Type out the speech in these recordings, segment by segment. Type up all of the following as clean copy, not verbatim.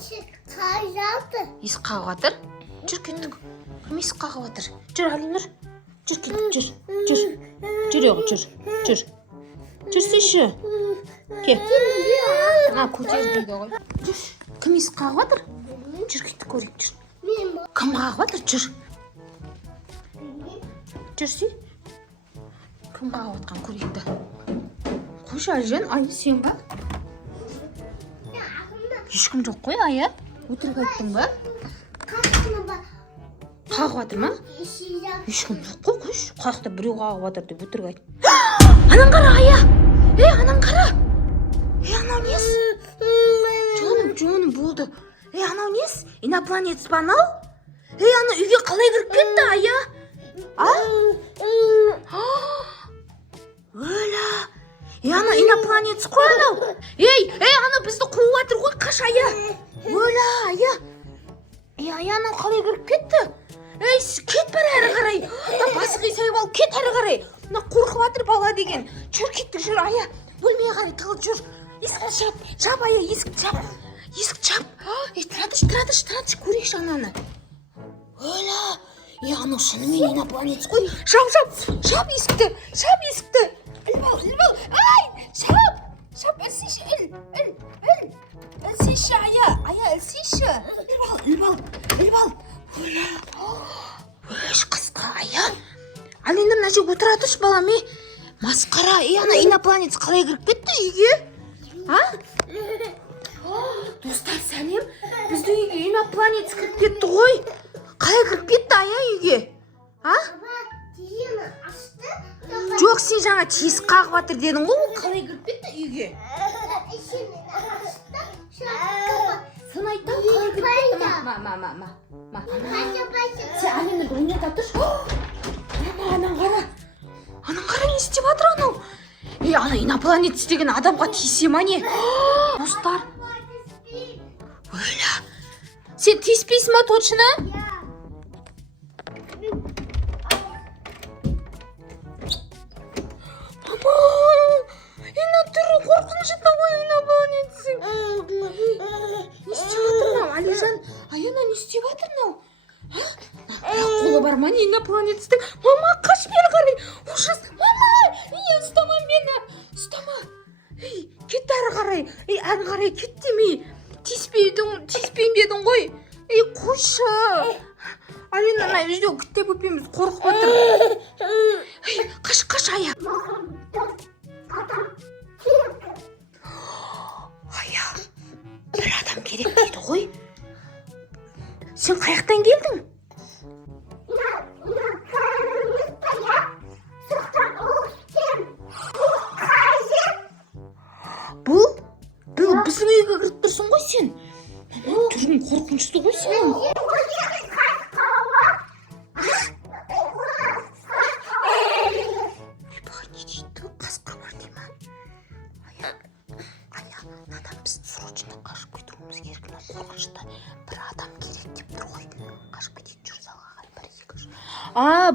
Есік қағып жатыр. Жүр кеттік. Кім есік қағып жатыр? Жүр Алинұр. Жүр кеттік, жүр. Жүр оғы, жүр. Жүрсейші. Кел. Көтерді ғой. Жүр. Кім есік қағып жатыр? Жүр кеттік көрейік, жүр. Кім қағып жатыр? Жүр. Жүрсей. Кім қағып жатқан көрейікті. Қойшы Айжан, Ай сен ба? Ешкім жоқ қой, Ая. Өтірік айттың ба? Қағып жатыр ма? Ешкім жоқ қой, қойшы. Қаяқта біреу қағып жатыр деп өтірік айт. Анан қара, Ая! Анан қара! Анау нес? Жоным болды. Анау нес? Инопланетец ба анау? Ана үйге қалай кіріп кетті, Ая? Өлі! Ана инопланетец қой анау? Ана бізді қуып жатыр ғой, қаш, Ая! Өлі, Ая! Ая, анау қалай кіріп кетті? Кет бәрі әрі қарай! Басы қисайып алып, кет әрі қарай! Қорқып жатыр бала деген. Жүр кеттік, жүр, Ая! Бөлмеге қарай тығылып жүр. Есікті жап, жап, Ая, есікті жап. Есікті жап. Тырадыш, көрейікші ананы. Өлі! Анау шынымен инопланетец қой. Жап есікті. Ілбал. Ай! Жап, ілсейші, ілсейші, Ая, ілсейші. Ілбал. Өлі. Өш қысқа, Ая. Алинұр, мына жерге отыра тұршы, балам, масқара. Ана инопланетец қалай кіріп кетті үйге? Достар, сәлем. Біздің үйге инопланетец кіріп кетті ғой. Қалай кіріп кетті, Ая, үйге? Жоқ, сен жаңа тесік қағып жатыр дедің ғой, ол қалай кіріп кетті үйге? Сын айтам, қалай кіріп кетті? Сен Алинұрды ойната тұршы. Анан қара не істеп жатыр анау? Ана инопланетец деген адамға тисе ма не? Достар. Өлі. Сен тиіспейсің ма точно? Мама, түрі қорқынышты ғой инопланетцің. Не істеп жатыр мынау, Алижан? Аяна не істеп жатыр мынау? Қолы бар ма не инопланетцің? Мама, қаш бері қарай. Ужас. Мама, ұстама мені. Ұстама. Кет әрі қарай. Әрі қарай кет демей. Тиіспейін дедің ғой. Қойшы. Алина, ана үйде күтте көпеміз қорқып отыр. Қаш, Ая. Ая, бір адам керек дейді ғой. Сен қаяқтан келдің? Бұл біздің үйге кіріп тұрсың ғой сен. Түрің қорқынышты ғой сен. Не дейді? Қасқа бар дей ма? Ая, надан біз срочно қашып кетуіміз керек. Қорқынышты бір адам керек деп тұр ғой. Қашып кетейік, жүр залға қарай, бір-екі жүр.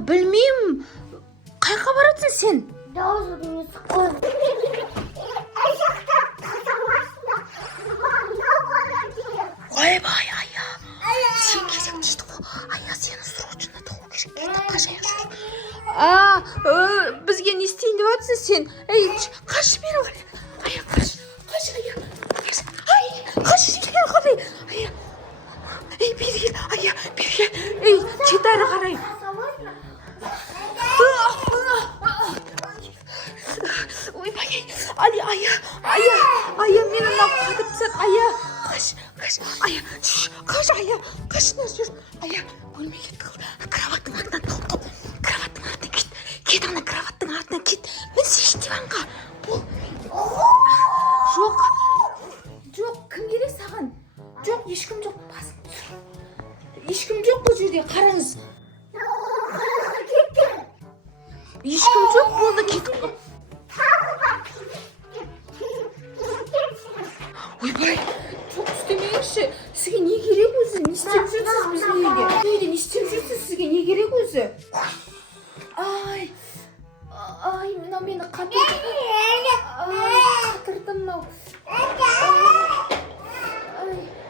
Білмеймін. Қайқа баратсың сен? Ойбай, Ая. Сен керек дейді ғой. Ая, сені срочно тығу керек. Кетіп қашайық жүр. Бізге не істейін деп жатсың сен? Қаш бері қарай. Ая, қаш, Ая. Қаш бері қарай. Ая. Бері кел, Ая, бері кел. Кет әрі қарай. Ойбай, Ая, мені мынау қатып тастады. Ая, қаш, Ая, қаш, Ая, қашына жүр. Ая, бөлмеге тығыл. Кроваттың артынан тығыл. Кроваттың артынан кет. Кет, ана кроваттың артынан кет. Мінсейші диванға. Жоқ, кім керек саған? Жоқ, ешкім жоқ. Басын тұр. Ешкім жоқ бұл жерде, қараңыз. Ешкім жоқ, болды, кетіп қой. Ойбай, жоқ істемейінші. Сізге не керек өзі? Не істеп жүрсіз біздің үйде? Үйде не істеп жүрсіз? Сізге не керек өзі? Ай, мынау мені қатырды мынау.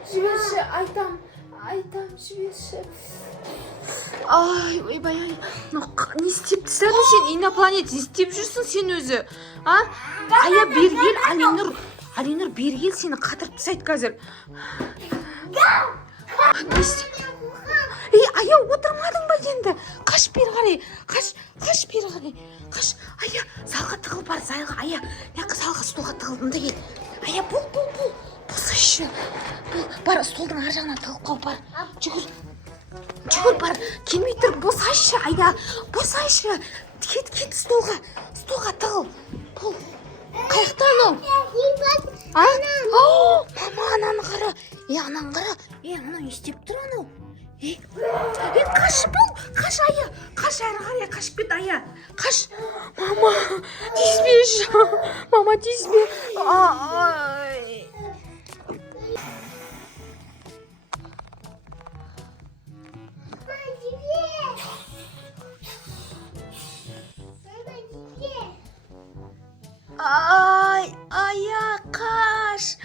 Жіберші. айтам жіберші. Ай, ойбай, ай. Не істеп тастадың сен, инопланет, не істеп жүрсің сен өзі? А? Ая, бергел, Алинұр, бергел, сені қатырып тастайды қазір. Не істеп? Ая, отырмадың ба енді? Қаш бері қарай, қаш бері қарай. Қаш, ая, залға тығыл бар, залға, ая. Залға столға тығылдым да кел. Ая, бұл. Бұсайшы. Бар, столдың ар жағына тығып қал, бар. Жүгір, бар. Келмей тұр, бұсайшы, ая. Бұсайшы. Кет, столға тығыл. Бұл. Қаяқтан ол? Мама, ананы қара. Ананы қара. Ананы істеп тұр анау. Қаш бұл, қаш ая, қаш әрі қарай, қашып кет ая, қаш. Мама, тиіспеші, мама тиіспе. Ая, қаш.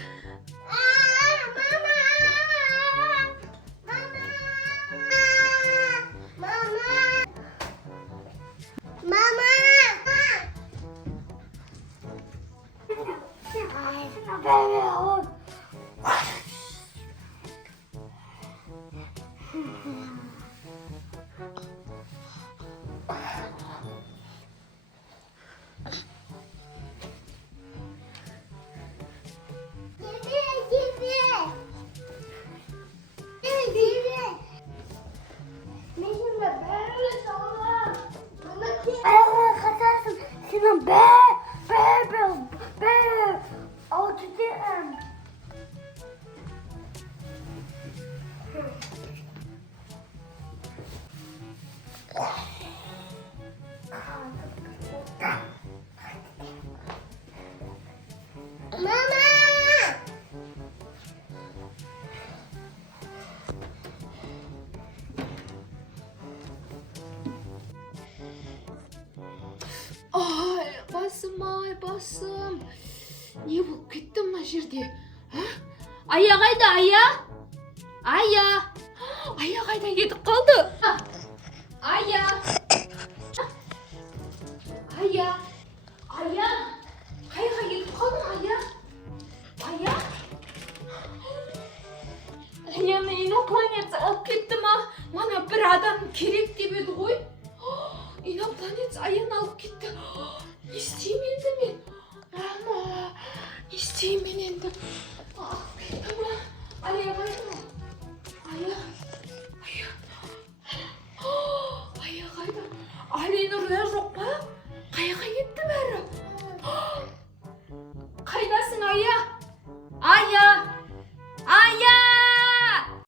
Басым. Не болып кетті мына жерде? Ая қайда, ая? Ая қайда кетіп қалды? Ая. Қайға кетіп қалдың, ая? Аяны инопланет алып кетті ма? Мана бір адам керек деп еді ғой. Инопланет аяны алып кетті. Не істеймін енді мен? Мама, не істеймін енді? Алып кетті ма? Аяға